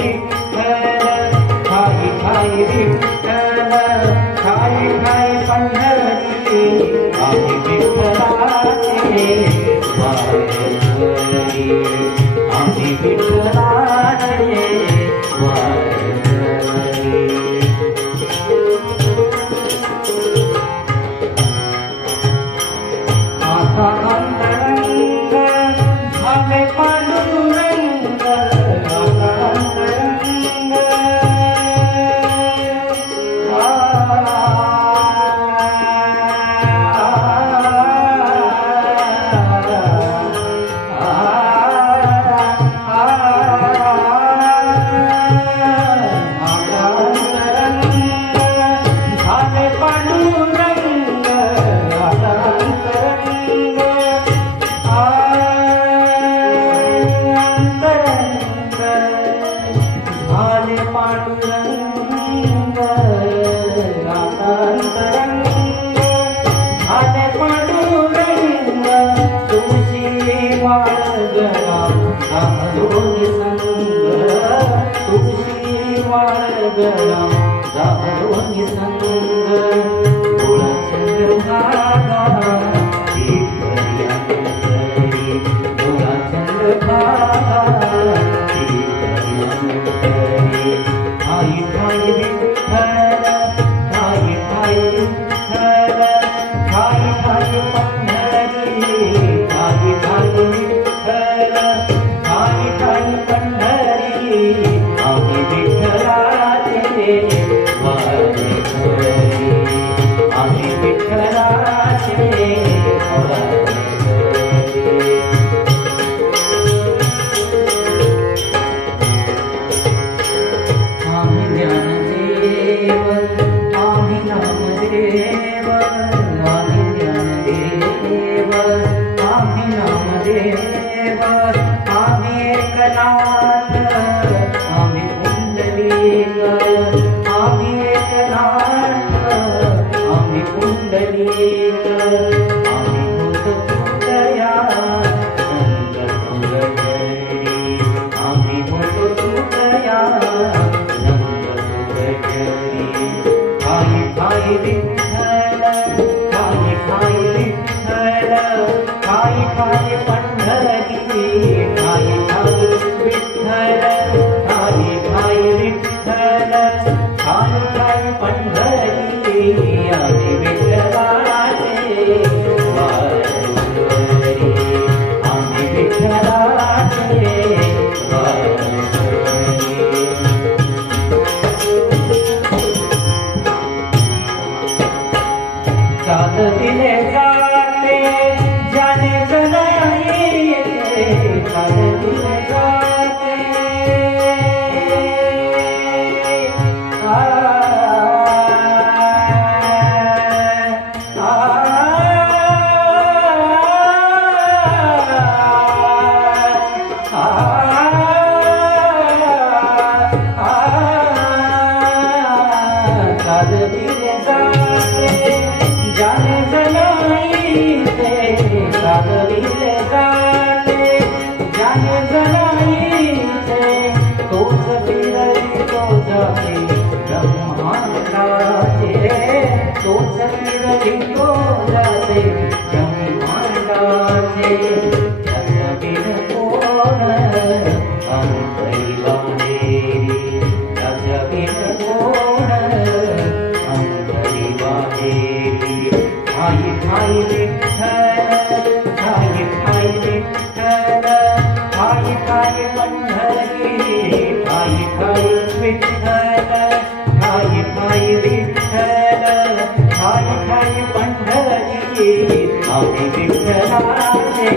विठ्ठल ठाई ठाई विठ्ठल ठाई ठाई पंढरी आम्ही विठ्ठलाचे वारकरी आम्ही विठ्ठलाचे वारकरी आता अंतरंग झाले पांडुरंग आता अंतरंग पांडुरंग आता अंतरंग झाले पांडुरंग तुळशी वाळगला जाहरोनी संग तुळशी वाळगला जाहरोनी संग गोळाचंद्रभागा ईश्वरी अंतरी गोळाचंद्रभागा ईश्वरी अंतरी ठाई ठाई विठ्ठल ठाई ठाई विठ्ठल ठाई ठाई पंढरी ठाई ठाई विठ्ठल ठाई ठाई पंढरी आम्ही विठ्ठलाचे वारकरी आम्ही विठ्ठलाचे वारकरी आम्ही ज्ञानदेव आम्ही नामदेव आम्ही ज्ञानदेव आम्ही नामदेव आम्ही एकनाथ आम्ही पुंडलिक आम्ही एकनाथ आम्ही पुंडलिक आम्ही होतो तुझया आम्ही होतो तुझया ठाई ठाई विठ्ठल ठाई ठाई विठ्ठल ठाई ठाई पंढरी ठाई ठाई विठ्ठल ठाई ठाई विठ्ठल ठाई ठाई पंढरी आम्ही विठ्ठलाचे वारकरी आम्ही विठ्ठलाचे वारकरी चालतीने जाते जाने जनाई चालतीने जाते चालतीने जाते जाने जनाई से चालतीने जाते जाने जनाई से तो सफिरली तो जाते ब्रह्मांडाचे तो सफिरली तो जाते ब्रह्मांडाचे जगबिन कोण अंतरी बाहेरी जगबिन कोण अंतरी बाहेरी ठाई ठाई विठ्ठल ठाई ठाई विठ्ठल ठाई ठाई पंढरी ठाई ठाई विठ्ठल ठाई ठाई विठ्ठल ठाई ठाई पंढरी आम्ही विठ्ठलाचे